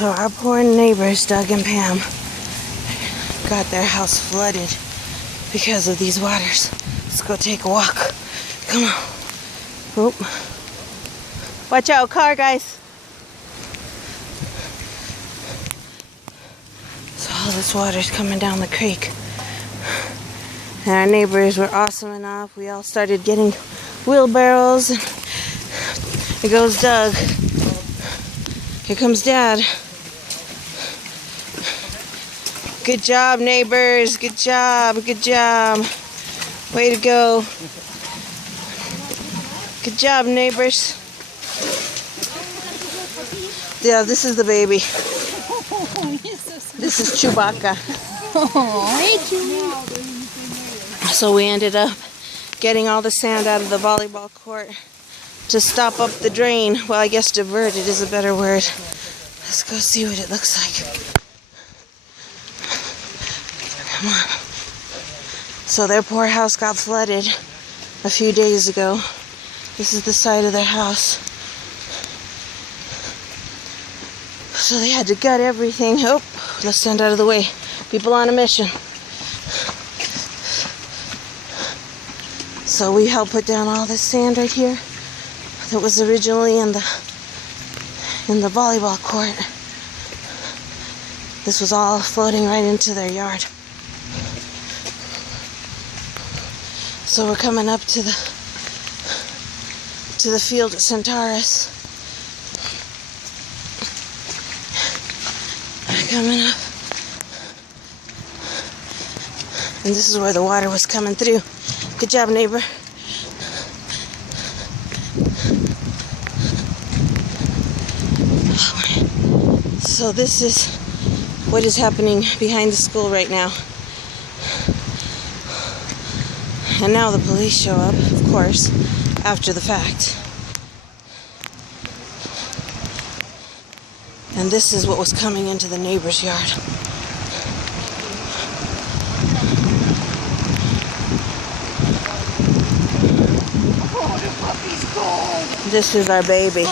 So our poor neighbors, Doug and Pam, got their house flooded because of these waters. Let's go take a walk. Come on. Oop. Watch out, car, guys. So all this water's coming down the creek. And our neighbors were awesome enough. We all started getting wheelbarrows. Here goes Doug. Here comes Dad. Good job, neighbors. Good job. Good job. Way to go. Good job, neighbors. Yeah, this is the baby. This is Chewbacca. So we ended up getting all the sand out of the volleyball court to stop up the drain. Well, I guess divert it is a better word. Let's go see what it looks like. Come on. So their poor house got flooded a few days ago. This is the side of their house. So they had to gut everything. Oh, let's stand out of the way. People on a mission. So we helped put down all this sand right here that was originally in the volleyball court. This was all floating right into their yard. So we're coming up to the field at Centaur Cir. Coming up. And this is where the water was coming through. Good job, neighbor. So this is what is happening behind the school right now. And now the police show up, of course, after the fact. And this is what was coming into the neighbor's yard. Oh, the puppy's gone. This is our baby.